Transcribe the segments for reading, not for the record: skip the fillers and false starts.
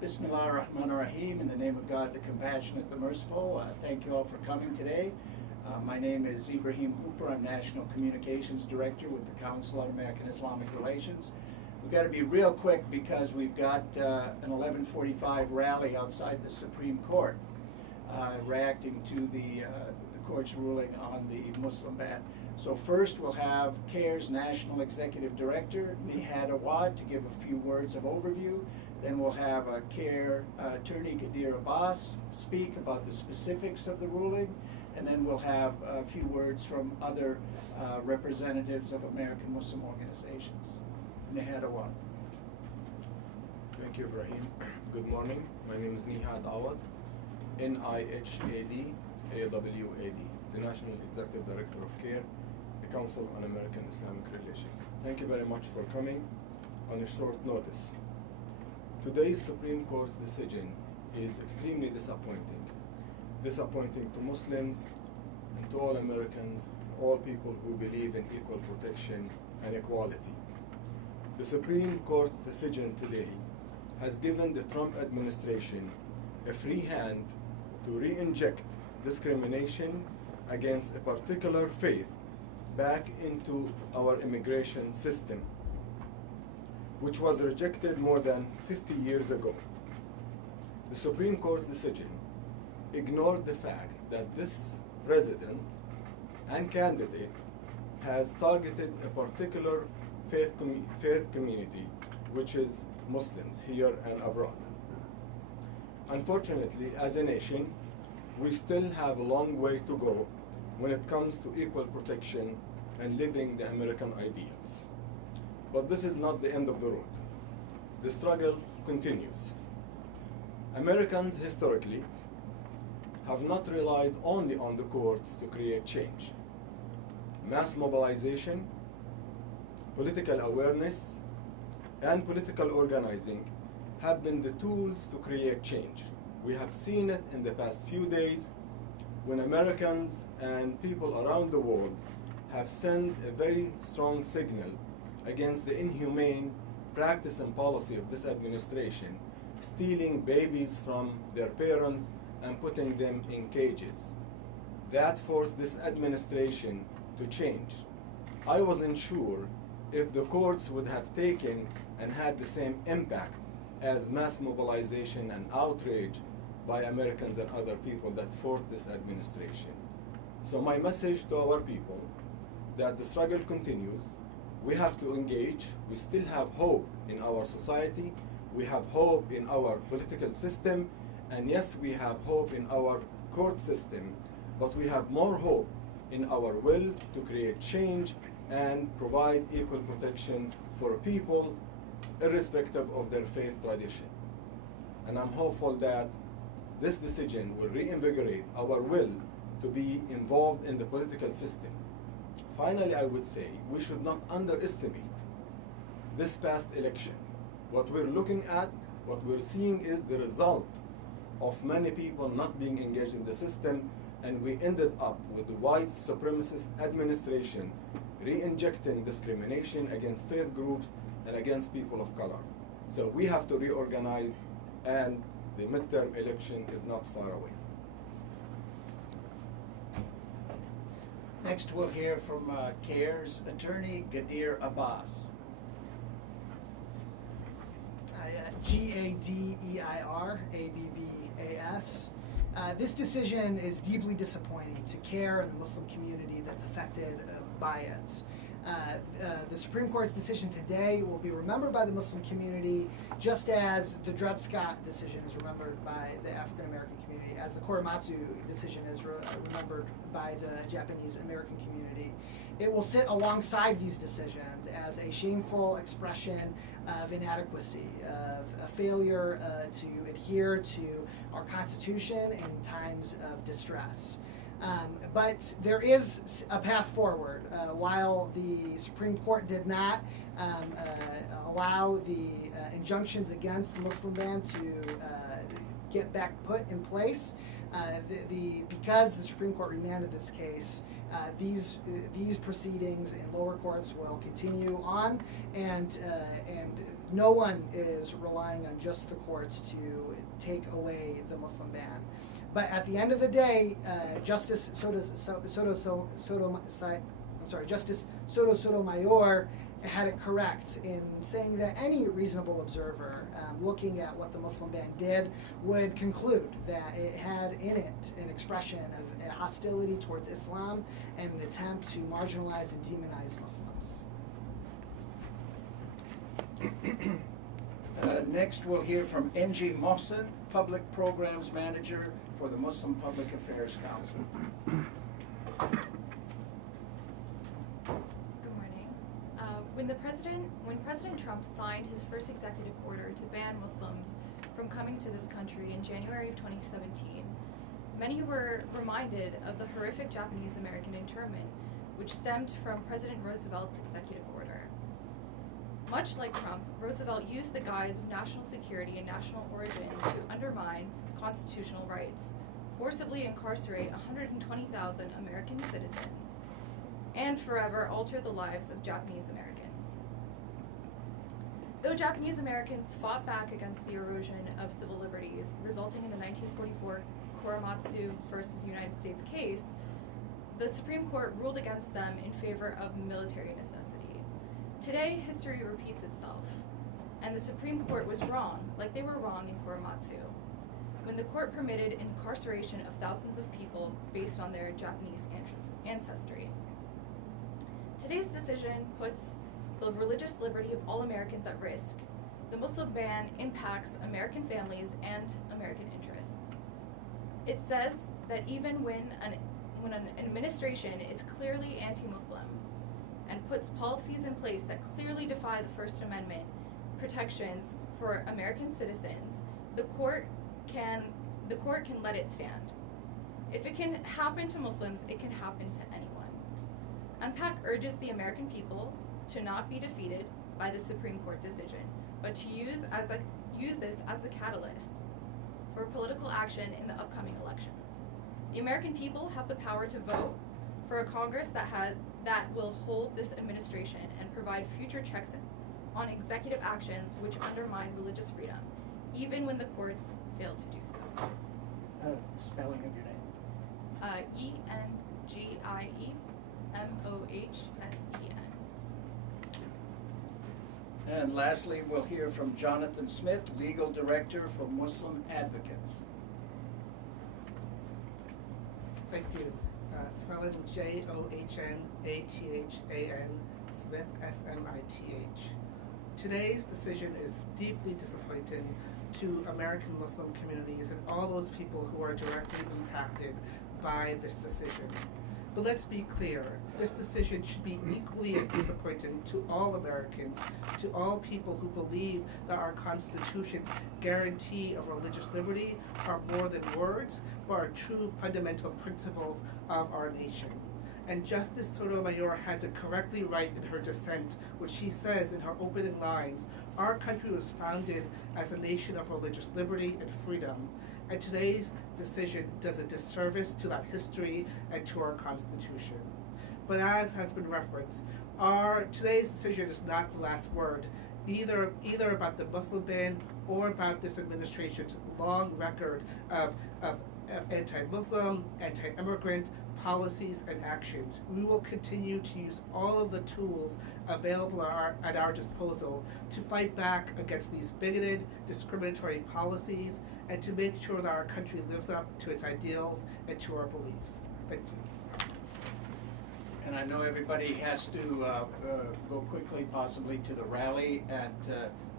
Bismillah ar-Rahman ar-Rahim, in the name of God, the Compassionate, the Merciful. Thank you all for coming today. My name is Ibrahim Hooper. I'm National Communications Director with the Council on American Islamic Relations. We've got to be real quick because we've got an 11:45 rally outside the Supreme Court reacting to the court's ruling on the Muslim ban. So first we'll have CAIR's National Executive Director, Nihad Awad, to give a few words of overview. Then we'll have CAIR attorney Kadir Agha speak about the specifics of the ruling. And then we'll have a few words from other representatives of American Muslim organizations. Nihad Awad. Thank you, Ibrahim. Good morning. My name is Nihad Awad, Nihad Awad, the National Executive Director of CAIR, the Council on American Islamic Relations. Thank you very much for coming on a short notice. Today's Supreme Court's decision is extremely disappointing. Disappointing to Muslims and to all Americans, all people who believe in equal protection and equality. The Supreme Court's decision today has given the Trump administration a free hand to re-inject discrimination against a particular faith back into our immigration system, which was rejected more than 50 years ago. The Supreme Court's decision ignored the fact that this president and candidate has targeted a particular faith community, which is Muslims here and abroad. Unfortunately, as a nation, we still have a long way to go when it comes to equal protection and living the American ideals. But this is not the end of the road. The struggle continues. Americans historically have not relied only on the courts to create change. Mass mobilization, political awareness, and political organizing have been the tools to create change. We have seen it in the past few days when Americans and people around the world have sent a very strong signal against the inhumane practice and policy of this administration, stealing babies from their parents and putting them in cages. That forced this administration to change. I wasn't sure if the courts would have taken and had the same impact as mass mobilization and outrage by Americans and other people that forced this administration. So my message to our people, that the struggle continues. We have to engage. We still have hope in our society. We have hope in our political system. And yes, we have hope in our court system, but we have more hope in our will to create change and provide equal protection for people irrespective of their faith tradition. And I'm hopeful that this decision will reinvigorate our will to be involved in the political system. Finally, I would say we should not underestimate this past election. What we're looking at, what we're seeing is the result of many people not being engaged in the system, and we ended up with the white supremacist administration re-injecting discrimination against faith groups and against people of color. So we have to reorganize, and the midterm election is not far away. Next we'll hear from CAIR's attorney Kadir Agha. Gadir Abbas. This decision is deeply disappointing to CAIR and the Muslim community that's affected by it. The Supreme Court's decision today will be remembered by the Muslim community just as the Dred Scott decision is remembered by the African American community, as the Korematsu decision is remembered by the Japanese American community. It will sit alongside these decisions as a shameful expression of inadequacy, of a failure to adhere to our Constitution in times of distress. But there is a path forward. While the Supreme Court did not allow the injunctions against the Muslim ban to get back put in place, because the Supreme Court remanded this case, These proceedings in lower courts will continue on, and no one is relying on just the courts to take away the Muslim ban. But at the end of the day, Justice Sotomayor had it correct in saying that any reasonable observer looking at what the Muslim ban did would conclude that it had in it an expression of a hostility towards Islam and an attempt to marginalize and demonize Muslims. Next, we'll hear from N.G. Mohsen, Public Programs Manager for the Muslim Public Affairs Council. Good morning. When President Trump signed his first executive order to ban Muslims from coming to this country in January of 2017, many were reminded of the horrific Japanese-American internment, which stemmed from President Roosevelt's executive order. Much like Trump, Roosevelt used the guise of national security and national origin to undermine constitutional rights, forcibly incarcerate 120,000 American citizens, and forever alter the lives of Japanese Americans. Though Japanese Americans fought back against the erosion of civil liberties resulting in the 1944 Korematsu versus United States case, the Supreme Court ruled against them in favor of military necessity. Today, history repeats itself, and the Supreme Court was wrong, like they were wrong in Korematsu, when the court permitted incarceration of thousands of people based on their Japanese ancestry. Today's decision puts the religious liberty of all Americans at risk. The Muslim ban impacts American families and American interests. It says that even when an administration is clearly anti-Muslim and puts policies in place that clearly defy the First Amendment protections for American citizens, the court can let it stand. If it can happen to Muslims, it can happen to anyone. UNPAC urges the American people to not be defeated by the Supreme Court decision, but to use this as a catalyst for political action in the upcoming elections. The American people have the power to vote for a Congress that will hold this administration and provide future checks on executive actions which undermine religious freedom, even when the courts fail to do so. Spelling of your name. Engiemohsen. And lastly, we'll hear from Jonathan Smith, Legal Director for Muslim Advocates. Thank you. Spelling John-Athan, Smith, Smith. Today's decision is deeply disappointing to American Muslim communities and all those people who are directly impacted by this decision. But let's be clear, this decision should be equally as disappointing to all Americans, to all people who believe that our Constitution's guarantee of religious liberty are more than words, but are true fundamental principles of our nation. And Justice Sotomayor has it correctly right in her dissent, which she says in her opening lines, our country was founded as a nation of religious liberty and freedom, and today's decision does a disservice to that history and to our Constitution. But as has been referenced, today's decision is not the last word, either about the Muslim ban or about this administration's long record of anti-Muslim, anti-immigrant policies and actions. We will continue to use all of the tools available at our disposal to fight back against these bigoted, discriminatory policies and to make sure that our country lives up to its ideals and to our beliefs. Thank you. And I know everybody has to go quickly, possibly to the rally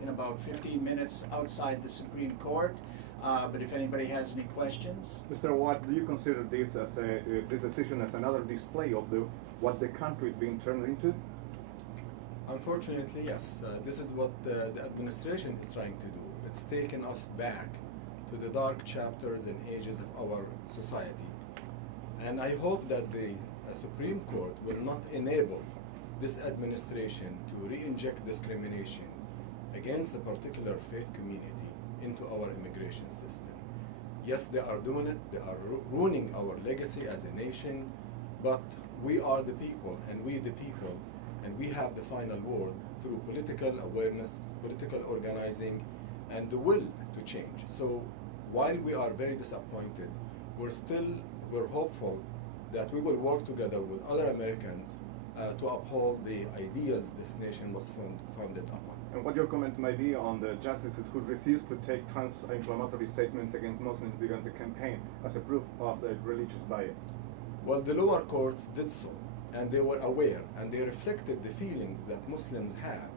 in about 15 minutes outside the Supreme Court. But if anybody has any questions. Mr. Watt, do you consider this as this decision as another display of what the country is being turned into? Unfortunately, yes. This is what the administration is trying to do. It's taken us back to the dark chapters and ages of our society. And I hope that the Supreme Court will not enable this administration to re-inject discrimination against a particular faith community into our immigration system. Yes, they are doing it. They are ruining our legacy as a nation, But we are the people, and we the people, and we have the final word through political awareness, political organizing, and the will to change. So while we are very disappointed, we're hopeful that we will work together with other Americans to uphold the ideals this nation was founded upon. And what your comments may be on the justices who refused to take Trump's inflammatory statements against Muslims during the campaign as a proof of the religious bias? Well, the lower courts did so, and they were aware, and they reflected the feelings that Muslims had,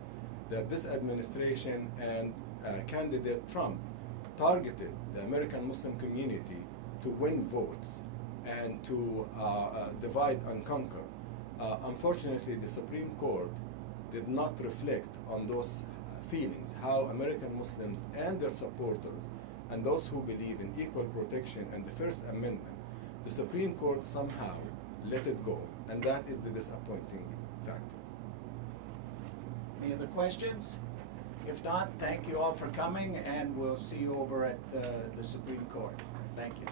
that this administration and candidate Trump targeted the American Muslim community to win votes and to divide and conquer. Unfortunately, the Supreme Court did not reflect on those feelings, how American Muslims and their supporters and those who believe in equal protection and the First Amendment, the Supreme Court somehow let it go, and that is the disappointing factor. Any other questions? If not, thank you all for coming, and we'll see you over at the Supreme Court. Thank you.